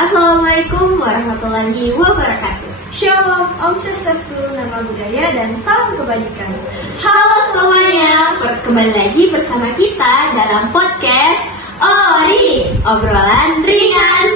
Assalamualaikum warahmatullahi wabarakatuh. Shalom, Om Swastiastu, Nama Budaya, dan salam kebajikan. Halo semuanya, kembali lagi bersama kita dalam podcast Ori, obrolan ringan.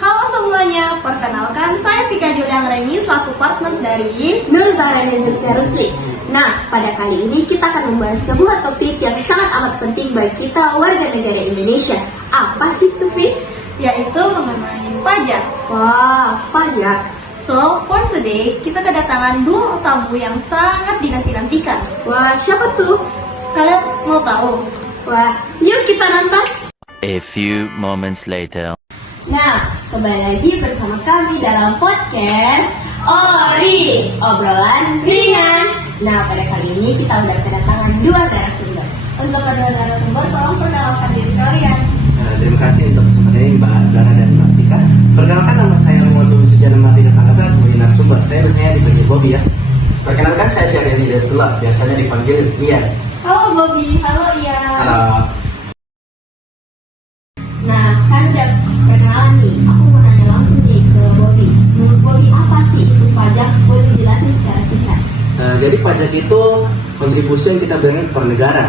Halo semuanya, perkenalkan saya Vika Juliang Remi selaku partner dari Nur Zahrani Zulfia Rusli. Nah, pada kali ini kita akan membahas sebuah topik yang sangat amat penting bagi kita warga negara Indonesia. Apa sih itu, Vi? yaitu mengenai pajak. Wah, pajak. So, for today, kita kedatangan dua tamu yang sangat dinanti-nantikan. Wah, siapa tuh? Kalian mau tahu? Wah, yuk kita nonton. A few moments later. Nah, kembali lagi bersama kami dalam podcast Ori, obrolan ringan. Nah, pada kali ini kita udah kedatangan dua narasumber. Untuk kedua narasumber, tolong perkenalkan diri kalian. Terima kasih untuk kesempatan ini Mbak Zara dan Mbak Vika. Perkenalkan, nama saya Romuald Sujana Martika Tangasa sebagai narasumber. Saya biasanya dipanggil Bobby ya. Perkenalkan, saya Syahriani Hidayatullah, biasanya dipanggil Ian. Halo Bobby, halo Ian. Halo. Nah, kan udah perkenalan nih. Aku mau nanya langsung nih ke Bobby. Menurut Bobby, apa sih itu pajak? Boleh dijelasin secara singkat? Jadi pajak itu kontribusi yang kita berikan kepada negara.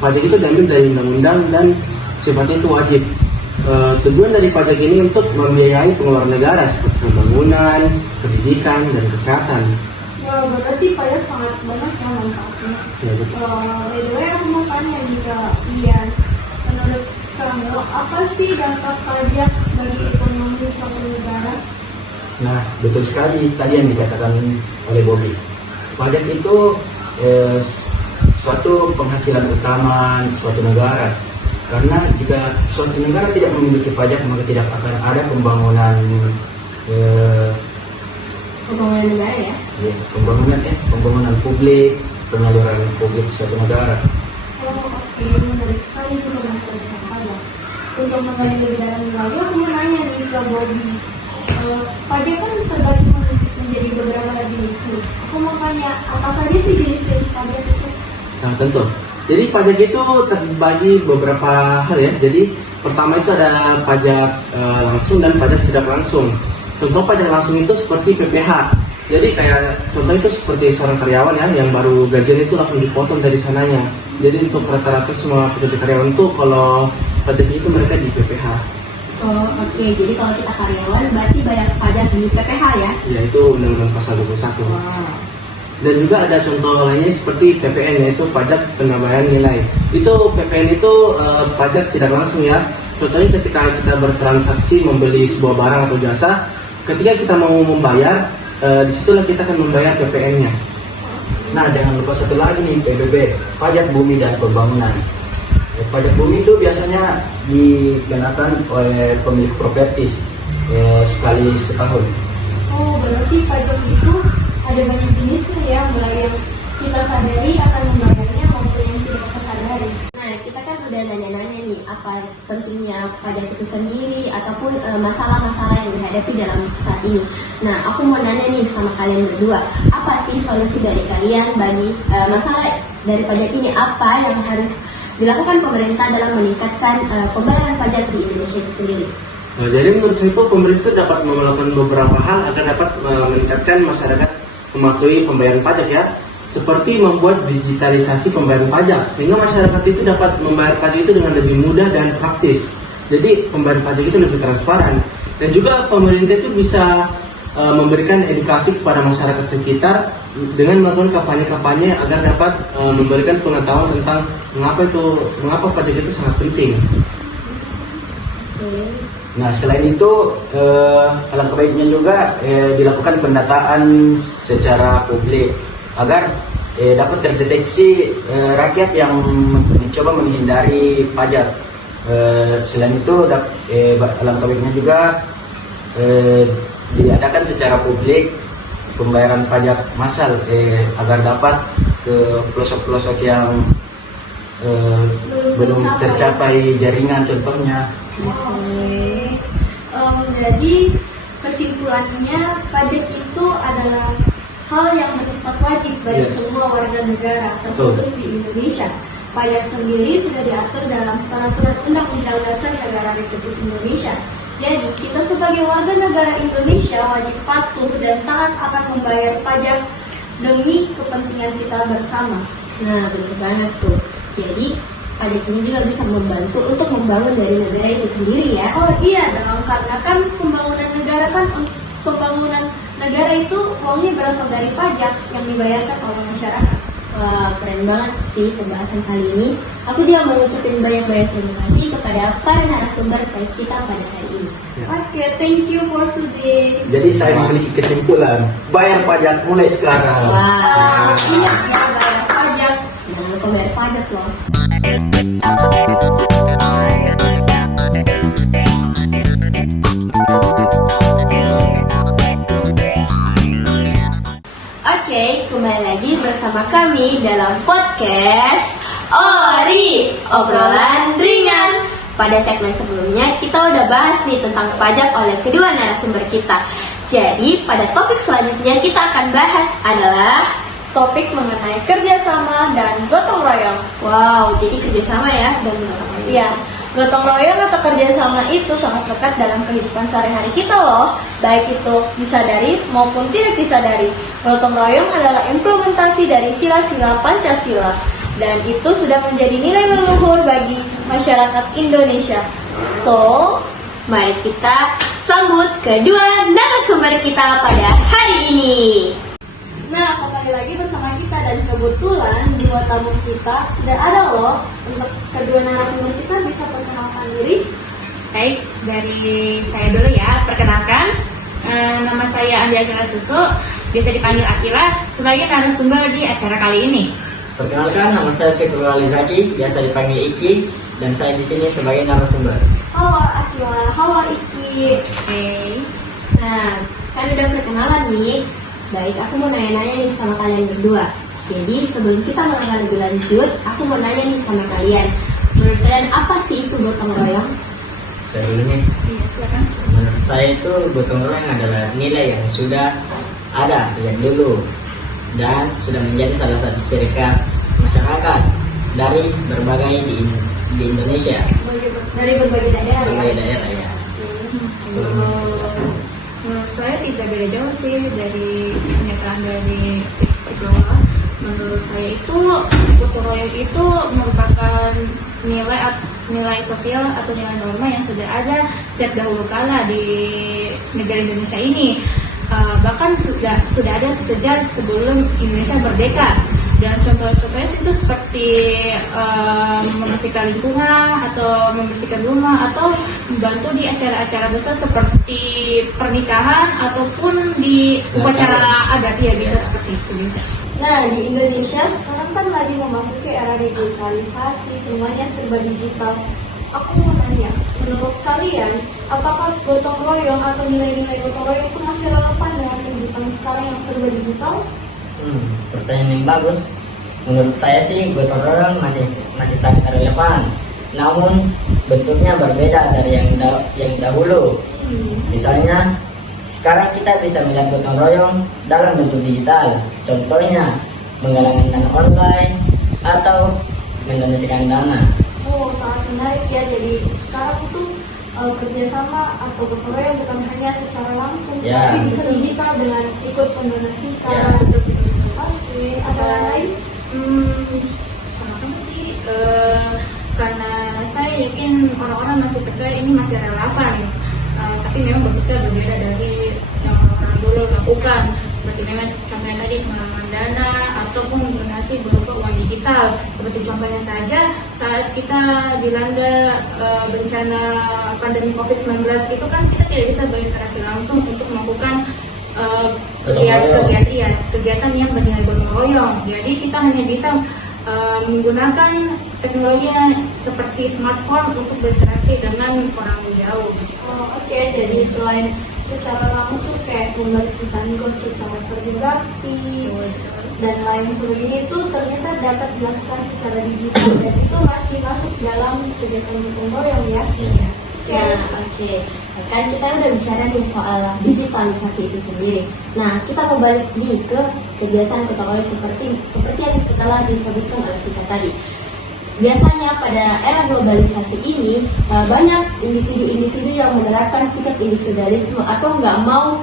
Pajak itu diambil dari undang-undang dan sifatnya itu wajib. Tujuan dari pajak ini untuk membiayai pengeluaran negara seperti pembangunan, pendidikan, dan kesehatan. Wah, berarti pajak sangat banyak yang manfaatnya. Ya, betul. By the way, aku mau tanya nih ke Ian. Menurut kamu, apa sih dampak pajak bagi ekonomi suatu negara? Nah, betul sekali tadi yang dikatakan oleh Bobby. Pajak itu suatu penghasilan utama suatu negara. Karena jika suatu negara tidak memiliki pajak, maka tidak akan ada pembangunan Negara ya? pembangunan publik, penyaluran publik suatu negara. Oh, oke, menarik sekali itu pembahasan tentang pajak. Untuk menggali lebih dalam lagi, aku mau nanya nih ke Bobby. Pajak kan terbagi menjadi beberapa jenis nih. Aku mau tanya, apa saja sih jenis-jenis pajak itu? Nah, tentu. Jadi pajak itu terbagi beberapa hal ya. Jadi pertama itu ada pajak langsung dan pajak tidak langsung. Contoh pajak langsung itu seperti PPH. Jadi kayak contoh itu seperti seorang karyawan ya yang baru gajian itu langsung dipotong dari sananya. Jadi untuk rata-rata semua pekerja karyawan itu kalau pajak itu mereka di PPH. Oh, oke. Jadi kalau kita karyawan berarti bayar pajak di PPH ya? Ya, itu Undang-Undang Pasal 21. Wow. Dan juga ada contoh lainnya seperti PPN, yaitu pajak penambahan nilai. Itu PPN itu pajak tidak langsung ya. Contohnya ketika kita bertransaksi membeli sebuah barang atau jasa, ketika kita mau membayar, disitulah kita akan membayar PPN-nya. Nah, jangan lupa satu lagi nih, PBB, pajak bumi dan pembangunan. Pajak bumi itu biasanya dikenakan oleh pemilik properti sekali setahun. Oh, berarti pajak itu ada banyak jenisnya ya, mulai yang kita sadari akan membayarnya maupun yang tidak kita sadari. Nah, kita kan udah nanya-nanya nih apa pentingnya pajak itu sendiri ataupun masalah-masalah yang dihadapi dalam saat ini. Nah, aku mau nanya nih sama kalian berdua, apa sih solusi dari kalian bagi masalah dari pajak ini? Apa yang harus dilakukan pemerintah dalam meningkatkan pembayaran pajak di Indonesia itu sendiri? Nah, jadi menurut saya itu pemerintah dapat melakukan beberapa hal agar dapat meningkatkan masyarakat mematuhi pembayaran pajak ya. Seperti membuat digitalisasi pembayaran pajak sehingga masyarakat itu dapat membayar pajak itu dengan lebih mudah dan praktis. Jadi pembayaran pajak itu lebih transparan. Dan juga pemerintah itu bisa memberikan edukasi kepada masyarakat sekitar dengan melakukan kampanye-kampanye agar dapat memberikan pengetahuan tentang mengapa pajak itu sangat penting. Nah, selain itu, alangkah baiknya juga dilakukan pendataan secara publik agar dapat terdeteksi rakyat yang mencoba menghindari pajak. Selain itu, alangkah baiknya juga diadakan secara publik pembayaran pajak massal agar dapat ke pelosok-pelosok yang belum tercapai jaringan contohnya. Jadi kesimpulannya pajak itu adalah hal yang bersifat wajib semua warga negara, terkhusus di Indonesia. Pajak sendiri sudah diatur dalam Peraturan Undang-Undang Dasar Negara Republik Indonesia. Jadi, kita sebagai warga negara Indonesia wajib patuh dan taat akan membayar pajak demi kepentingan kita bersama. Nah, benar banget tuh. Jadi, pajak ini juga bisa membantu untuk membangun dari negara itu sendiri ya. Oh iya dong, karena kan pembangunan negara itu uangnya berasal dari pajak yang dibayarkan oleh masyarakat. Wah, keren banget sih pembahasan kali ini. Aku juga mau ngucapin banyak-banyak terima kasih kepada para narasumber baik kita pada hari ini. Oke, thank you for today. Jadi saya memiliki kesimpulan, bayar pajak mulai sekarang. Wah, Ingat ya, bayar pajak. jangan lupa bayar pajak loh. Oke, kembali lagi bersama kami dalam podcast Ori, obrolan ringan. Pada segmen sebelumnya kita udah bahas nih tentang pajak oleh kedua narasumber kita. Jadi pada topik selanjutnya kita akan bahas adalah Topik mengenai kerjasama dan gotong royong. wow, jadi kerjasama ya dan gotong royong. Iya, gotong royong atau kerjasama itu sangat dekat dalam kehidupan sehari-hari kita loh. Baik itu disadari maupun tidak disadari. Gotong royong adalah implementasi dari sila-sila Pancasila. Dan itu sudah menjadi nilai leluhur bagi masyarakat Indonesia. So, mari kita sambut kedua narasumber kita pada hari ini. Nah, kembali lagi bersama kita dan kebetulan dua tamu kita sudah ada loh. Untuk kedua narasumber kita bisa perkenalkan diri. Baik, dari saya dulu ya. Perkenalkan, nama saya Andi Akila Susu, biasa dipanggil Akila, sebagai narasumber di acara kali ini. Perkenalkan, nama saya Fikrul Alizaki, biasa dipanggil Iki, dan saya di sini sebagai narasumber. Halo Akila, halo Iki. Oke. Nah, kan udah perkenalan nih. Baik, aku mau nanya-nanya nih sama kalian berdua. Jadi sebelum kita mengenal lebih lanjut, aku mau nanya nih sama kalian. Menurut kalian apa sih itu gotong royong? Saya dulu nih, Iya, silakan. menurut saya itu gotong royong adalah nilai yang sudah ada sejak dulu dan sudah menjadi salah satu ciri khas masyarakat dari berbagai di Indonesia, Dari berbagai daerah ya. berbagai daerah ya. Menurut saya tidak beda jauh sih dari pernyataan dari Iqbal. Menurut saya itu gotong royong itu merupakan nilai sosial atau nilai norma yang sudah ada sejak dahulu kala di negara Indonesia ini. Bahkan sudah ada sejak sebelum Indonesia merdeka. Dan contoh-contohnya itu seperti membersihkan lingkungan atau membersihkan rumah atau membantu di acara-acara besar seperti pernikahan ataupun di upacara adat ya bisa seperti itu. Nah, di Indonesia sekarang kan lagi memasuki era digitalisasi, semuanya serba digital. Aku mau nanya, menurut kalian, apakah gotong royong atau nilai-nilai gotong royong itu masih relevan dengan kehidupan sekarang yang serba digital? Pertanyaan yang bagus. Menurut saya sih gotong royong masih sangat relevan. Namun bentuknya berbeda dari yang dahulu. Misalnya sekarang kita bisa melihat gotong royong dalam bentuk digital. Contohnya menggalang dana online atau mendonasikan dana. Oh, sangat menarik ya. Jadi sekarang itu kerjasama atau gotong royong bukan hanya secara langsung, Ya. tapi bisa digital dengan ikut mendonasikan. Ya. Oke, ada lain? Sama-sama sih, karena saya yakin orang-orang masih percaya ini masih relevan. Tapi memang bentuknya berbeda dari yang orang dulu lakukan, seperti memang contohnya tadi menggalang dana ataupun donasi berupa uang digital. Seperti contohnya saja saat kita dilanda bencana pandemi COVID-19 itu kan kita tidak bisa berinteraksi langsung untuk melakukan kegiatan yang bernilai gotong royong. Jadi kita hanya bisa menggunakan teknologi seperti smartphone untuk berinteraksi dengan orang jauh. Oh, oke. Jadi selain secara langsung kayak membersihkan got secara fotografi dan lain sebagainya itu ternyata dapat dilakukan secara digital dan itu masih masuk dalam kegiatan gotong royong ya. Iya. Ya, oke. Kan kita udah bicara nih soal digitalisasi itu sendiri. Nah, kita mau balik nih ke kebiasaan gotong royong seperti yang setelah disebutkan oleh kita tadi. Biasanya pada era globalisasi ini banyak individu-individu yang menerapkan sikap individualisme atau nggak mau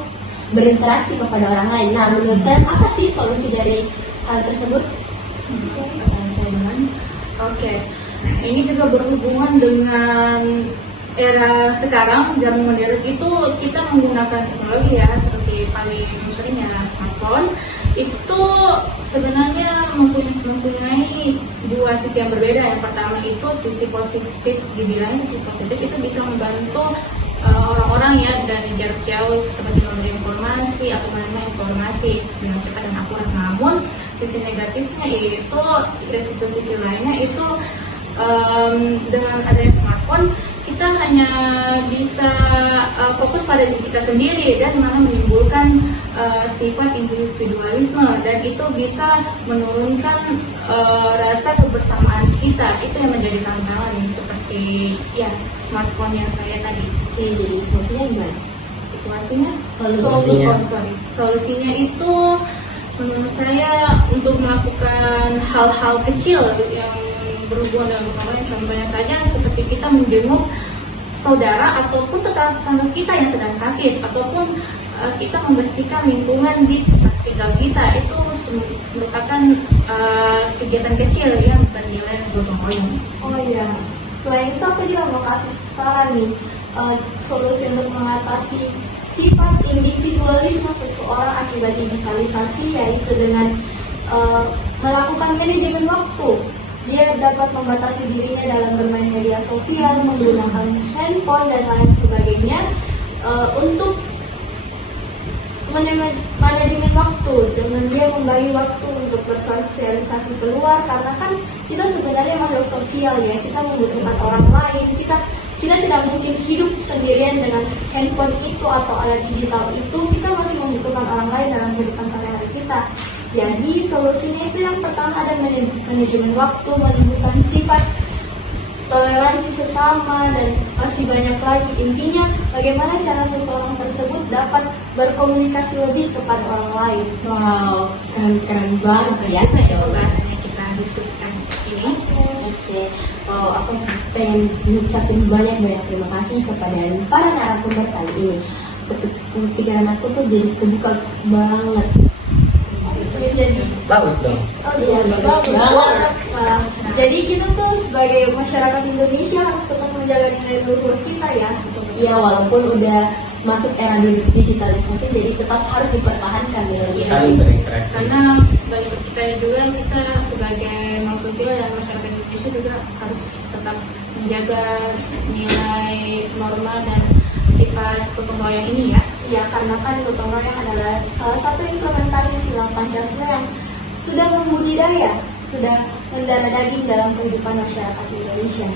berinteraksi kepada orang lain. Nah, menurut kalian apa sih solusi dari hal tersebut? Saya dengan oke. Ini juga berhubungan dengan era sekarang, zaman modern itu kita menggunakan teknologi ya, seperti paling seringnya smartphone. Itu sebenarnya mempunyai dua sisi yang berbeda. Yang pertama itu sisi positif, dibilangnya sisi positif itu bisa membantu orang-orang ya dari jarak jauh seperti memberi informasi atau menerima informasi dengan cepat dan akurat. Namun sisi negatifnya itu sisi lainnya itu dengan adanya smartphone kita hanya bisa fokus pada diri kita sendiri dan malah menimbulkan sifat individualisme, dan itu bisa menurunkan rasa kebersamaan kita. Itu yang menjadi tantangan seperti ya smartphone yang saya tadi. Oke, jadi solusinya gimana? Situasinya Solusinya itu menurut saya untuk melakukan hal-hal kecil yang berhubungan dengan gotong royong. Contohnya saja seperti kita menjenguk saudara ataupun tetangga kita yang sedang sakit, ataupun kita membersihkan lingkungan di tempat tinggal kita. Itu merupakan kegiatan kecil yang bernilai gotong royong. Oh iya, selain itu aku juga mau kasih saran nih, solusi untuk mengatasi sifat individualisme seseorang akibat digitalisasi, yaitu dengan melakukan manajemen waktu. Dia dapat membatasi dirinya dalam bermain media sosial, menggunakan handphone dan lain sebagainya untuk manajemen waktu, dengan dia membagi waktu untuk bersosialisasi keluar, karena kan kita sebenarnya makhluk sosial ya, kita membutuhkan orang lain, kita tidak mungkin hidup sendirian dengan handphone itu atau alat digital itu, kita masih membutuhkan orang lain dalam kehidupan sehari-hari kita. Jadi solusinya itu yang pertama ada manajemen waktu, menunjukkan sifat toleransi sesama, dan masih banyak lagi. Intinya bagaimana cara seseorang tersebut dapat berkomunikasi lebih kepada orang lain. Wow, keren banget ya. Bahasanya kita diskusikan ini. Oke. Wow, aku pengen mengucapkan banyak terima kasih kepada para narasumber kali ini. Pikiran aku tuh jadi kebuka banget. Jadi bagus dong. oh iya, bagus banget. Nah, jadi kita tuh sebagai masyarakat Indonesia harus tetap menjaga nilai luhur kita ya. Iya, walaupun udah masuk era digitalisasi, jadi tetap harus dipertahankan nilai-nilai. Saling berinteraksi. Karena bagi kita juga, kita sebagai makhluk sosial dan masyarakat Indonesia juga harus tetap menjaga nilai norma dan sifat gotong royong ini ya. Ya, karena kan gotong royong adalah salah satu implementasi sila Pancasila yang sudah membudidaya, sudah mendarah daging dalam kehidupan masyarakat Indonesia.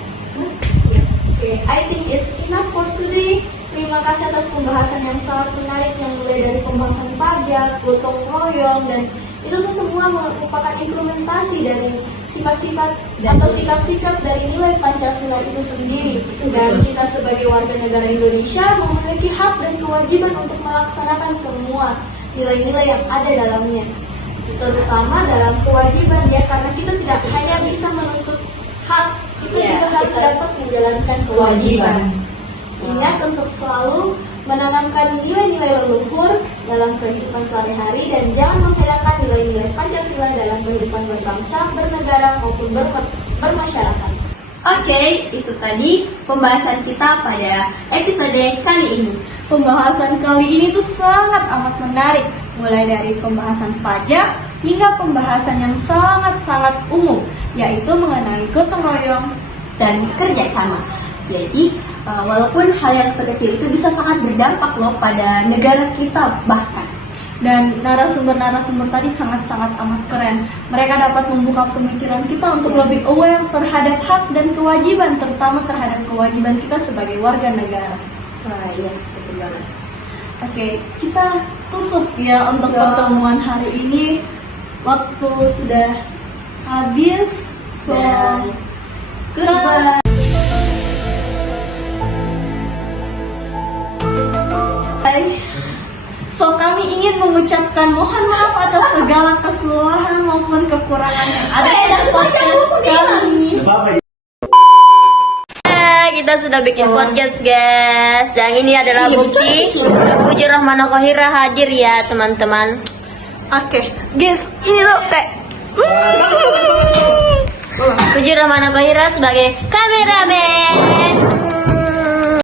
Oke, I think it's enough for today. Terima kasih atas pembahasan yang sangat menarik, yang mulai dari pembahasan pajak, gotong royong, dan itu tuh semua merupakan implementasi dari sifat-sifat atau sikap-sikap dari nilai Pancasila itu sendiri. Dan kita sebagai warga negara Indonesia memiliki hak dan kewajiban untuk melaksanakan semua nilai-nilai yang ada dalamnya, terutama dalam kewajiban ya, karena kita tidak hanya bisa menuntut hak, kita juga harus dapat menjalankan kewajiban. Ingat untuk selalu menanamkan nilai-nilai leluhur dalam kehidupan sehari-hari, dan jangan menghilangkan nilai-nilai Pancasila dalam kehidupan berbangsa, bernegara maupun bermasyarakat. Oke, itu tadi pembahasan kita pada episode kali ini. Pembahasan kali ini tuh sangat amat menarik, mulai dari pembahasan pajak hingga pembahasan yang sangat-sangat umum, yaitu mengenai gotong royong Dan kerjasama. Jadi, walaupun hal yang sekecil itu bisa sangat berdampak loh pada negara kita bahkan. Dan narasumber-narasumber tadi sangat-sangat amat keren. Mereka dapat membuka pemikiran kita untuk lebih aware terhadap hak dan kewajiban, terutama terhadap kewajiban kita sebagai warga negara. Wah, iya, betul banget. Oke, kita tutup ya untuk pertemuan hari ini. Waktu sudah habis. So, Goodbye. So kami ingin mengucapkan mohon maaf atas segala kesalahan maupun kekurangan yang ada pada podcast kami. Kita sudah bikin podcast guys. Dan ini adalah bukti Puji Rahmana Kohira hadir ya teman-teman. Oke, guys, ini tuh kayak Puji Rahmana Kohira sebagai kameramen.